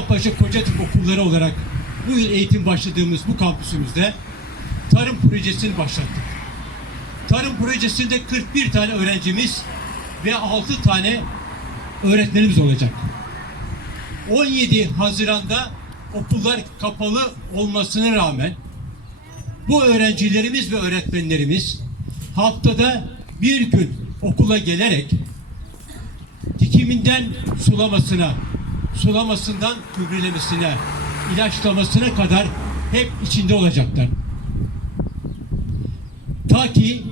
Kemalpaşa Kocatepe okulları olarak bu yıl eğitim başladığımız bu kampüsümüzde tarım projesini başlattık. Tarım projesinde 41 tane öğrencimiz ve 6 tane öğretmenimiz olacak. 17 Haziran'da okullar kapalı olmasına rağmen bu öğrencilerimiz ve öğretmenlerimiz haftada bir gün okula gelerek dikiminden sulamasına, sulamasından gübrelemesine, ilaçlamasına kadar hep içinde olacaklar. Ta ki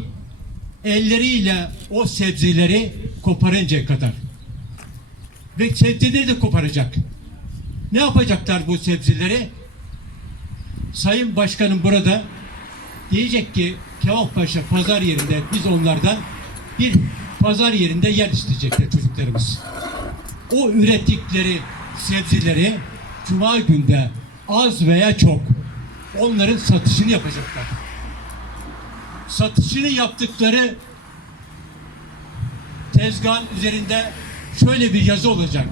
elleriyle o sebzeleri koparıncaya kadar. Ve sebzeleri de koparacak. Ne yapacaklar bu sebzeleri? Sayın Başkanım burada diyecek ki Kemalpaşa pazar yerinde biz onlardan bir pazar yerinde yer isteyecekler çocuklarımız. O ürettikleri sebzeleri cuma günde az veya çok onların satışını yapacaklar. Satışını yaptıkları tezgahın üzerinde şöyle bir yazı olacak.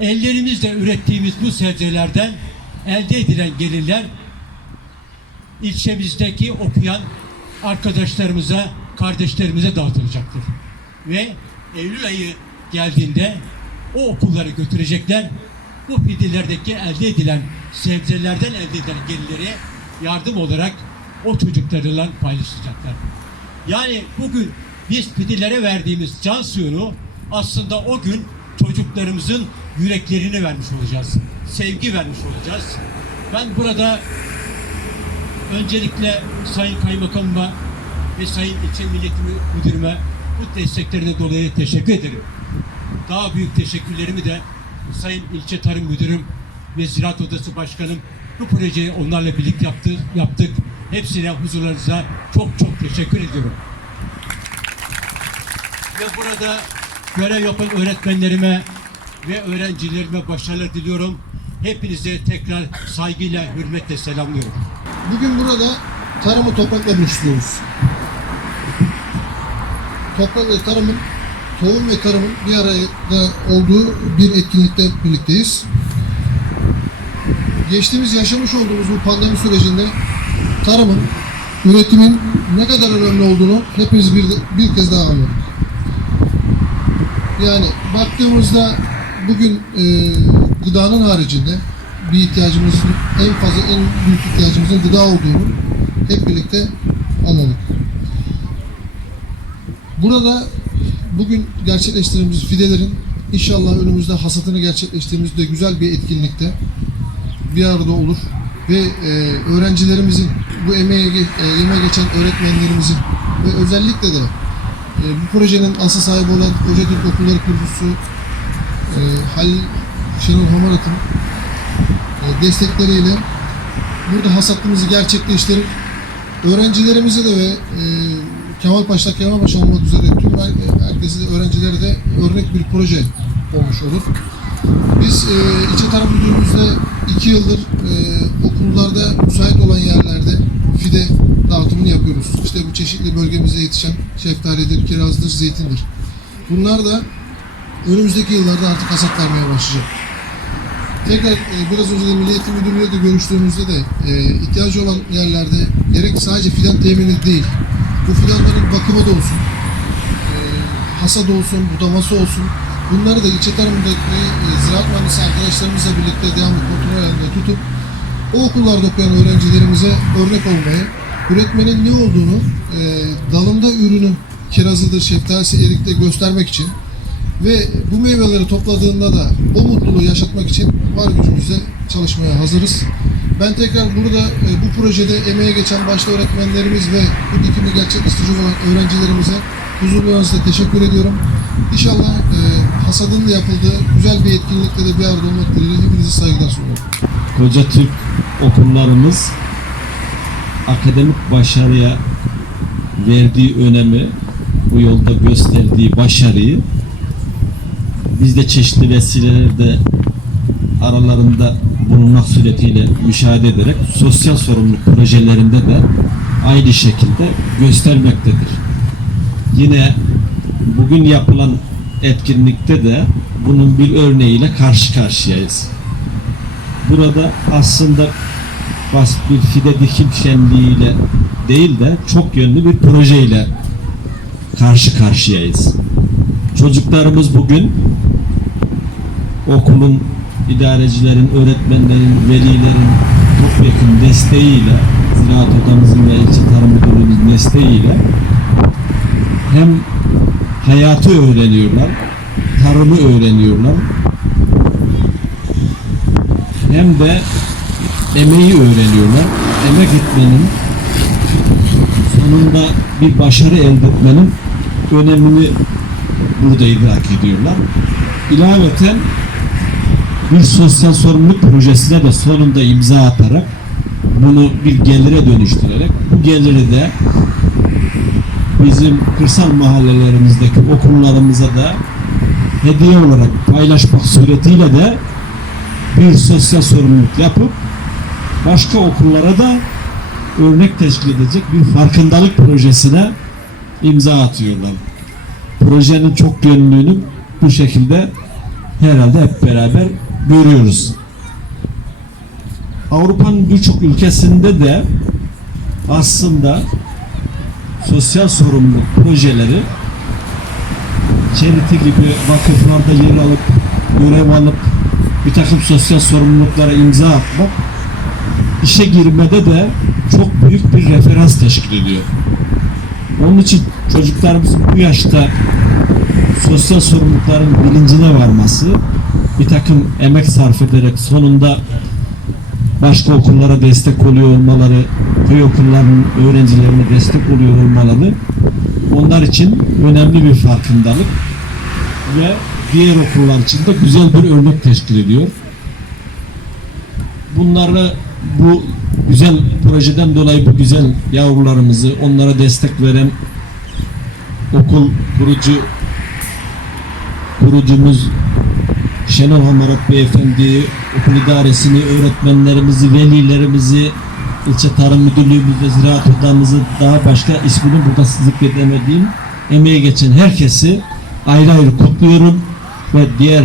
Ellerimizle ürettiğimiz bu sebzelerden elde edilen gelirler ilçemizdeki okuyan arkadaşlarımıza, kardeşlerimize dağıtılacaktır. Ve Eylül ayı geldiğinde o okulları götürecekler. Bu fidelerdeki elde edilen sebzelerden elde edilen gelirleri yardım olarak o çocuklarla paylaşacaklar. Yani bugün biz fidelere verdiğimiz can suyunu aslında o gün çocuklarımızın yüreklerini vermiş olacağız. Sevgi vermiş olacağız. Ben burada Öncelikle Sayın Kaymakamıma ve Sayın İlçe Millet Müdürüme bu desteklerine dolayı teşekkür ederim. Daha büyük teşekkürlerimi de Sayın İlçe Tarım Müdürüm ve Ziraat Odası Başkanım bu projeyi onlarla birlikte yaptı, yaptık. Hepsine huzurlarınıza çok çok teşekkür ediyorum. Ve burada görev yapan öğretmenlerime ve öğrencilerime başarılar diliyorum. Hepinize tekrar saygıyla, hürmetle selamlıyorum. Bugün burada tarımı toprakla buluşturuyoruz. Toprak ve tarımın, tohum ve tarımın bir arada olduğu bir etkinlikte birlikteyiz. Geçtiğimiz yaşamış olduğumuz bu pandemi sürecinde tarımın, üretimin ne kadar önemli olduğunu hepimiz bir, bir kez daha anladık. Yani baktığımızda bugün e, gıdanın haricinde bir ihtiyacımızın en fazla en büyük ihtiyacımızın gıda olduğunu hep birlikte anladık. Burada bugün gerçekleştirdiğimiz fidelerin inşallah önümüzde hasatını gerçekleştirdiğimizde güzel bir etkinlikte bir arada olur. Ve e, öğrencilerimizin bu emeğe, e, emeğe geçen öğretmenlerimizin ve özellikle de e, bu projenin asıl sahibi olan Koca Türk Okulları Kurucusu e, Halil Şenol Hamarat'ın e, destekleriyle burada hasatlığımızı gerçekleştirip öğrencilerimize de ve e, Kemalpaşa, Kemalpaşa olmak üzere tüm her- herkese de öğrencilere de örnek bir proje olmuş olur. Biz e, İlçe Tarım Müdürlüğümüzde iki yıldır e, okullarda müsait olan yerlerde fide dağıtımını yapıyoruz. İşte bu çeşitli bölgemizde yetişen şeftalidir, kirazdır, zeytindir. Bunlar da önümüzdeki yıllarda artık hasat vermeye başlayacak. Tekrar e, biraz önce de Milli Eğitim Müdürlüğü'yle de görüştüğümüzde de e, ihtiyacı olan yerlerde gerek sadece fidan temini değil, bu fidanların bakımı da olsun, e, hasat olsun, budaması olsun, bunları da ilçe tarımındaki e, ziraat mühendisi arkadaşlarımızla birlikte devamlı kontrol halinde tutup o okullarda okuyan öğrencilerimize örnek olmayı, üretmenin ne olduğunu e, dalında ürünü kirazıdır, şeftalisi, erikte göstermek için ve bu meyveleri topladığında da o mutluluğu yaşatmak için var gücümüzle çalışmaya hazırız. Ben tekrar burada e, bu projede emeğe geçen başta öğretmenlerimiz ve bu dikimi gerçekleştirici olan öğrencilerimize huzurlarınızda teşekkür ediyorum. İnşallah e, hasadın yapıldığı güzel bir etkinlikte de bir arada olmak dileğiyle hepinize saygılar sunuyorum. Koca Türk okullarımız akademik başarıya verdiği önemi, bu yolda gösterdiği başarıyı biz de çeşitli vesilelerde aralarında bulunmak suretiyle müşahede ederek sosyal sorumluluk projelerinde de aynı şekilde göstermektedir. Yine bugün yapılan etkinlikte de bunun bir örneğiyle karşı karşıyayız. Burada aslında basit bir fide dikim şenliğiyle değil de çok yönlü bir projeyle karşı karşıyayız. Çocuklarımız bugün okulun idarecilerin, öğretmenlerin, velilerin topyekun desteğiyle, ziraat odamızın ve ilçe tarım müdürlüğümüzün desteğiyle hem hayatı öğreniyorlar, tarımı öğreniyorlar, hem de emeği öğreniyorlar. Emek etmenin sonunda bir başarı elde etmenin önemini burada idrak ediyorlar. İlaveten bir sosyal sorumluluk projesine de sonunda imza atarak bunu bir gelire dönüştürerek bu geliri de bizim kırsal mahallelerimizdeki okullarımıza da hediye olarak paylaşmak suretiyle de bir sosyal sorumluluk yapıp başka okullara da örnek teşkil edecek bir farkındalık projesine imza atıyorlar. Projenin çok yönlülüğünü bu şekilde herhalde hep beraber görüyoruz. Avrupa'nın birçok ülkesinde de aslında sosyal sorumluluk projeleri charity gibi vakıflarda yer alıp görev alıp bir takım sosyal sorumluluklara imza atmak işe girmede de çok büyük bir referans teşkil ediyor. Onun için çocuklarımızın bu yaşta sosyal sorumlulukların bilincine varması, bir takım emek sarf ederek sonunda başka okullara destek oluyor olmaları, köy okullarının öğrencilerine destek oluyor olmaları onlar için önemli bir farkındalık ve diğer okullar için de güzel bir örnek teşkil ediyor. Bunları bu güzel projeden dolayı bu güzel yavrularımızı onlara destek veren okul kurucu kurucumuz Şenol Hamarat Beyefendi, okul idaresini, öğretmenlerimizi, velilerimizi, ilçe tarım müdürlüğümüzü, ziraat odamızı, daha başka ismini burada zikredemediğim emeğe geçen herkesi ayrı ayrı kutluyorum ve diğer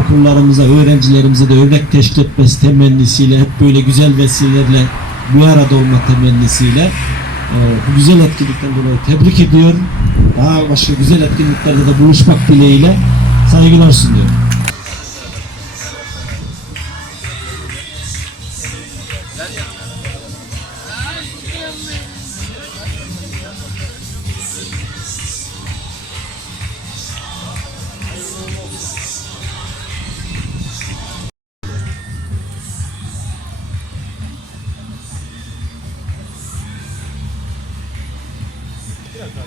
okullarımıza, öğrencilerimize de örnek teşkil etmesi temennisiyle, hep böyle güzel vesilelerle bir arada olma temennisiyle e, bu güzel etkinlikten dolayı tebrik ediyorum. Daha başka güzel etkinliklerde de buluşmak dileğiyle saygılar sunuyorum. Biraz daha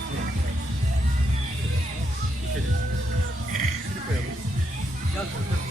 Bir kere. Şunu koyalım. Yan tarafa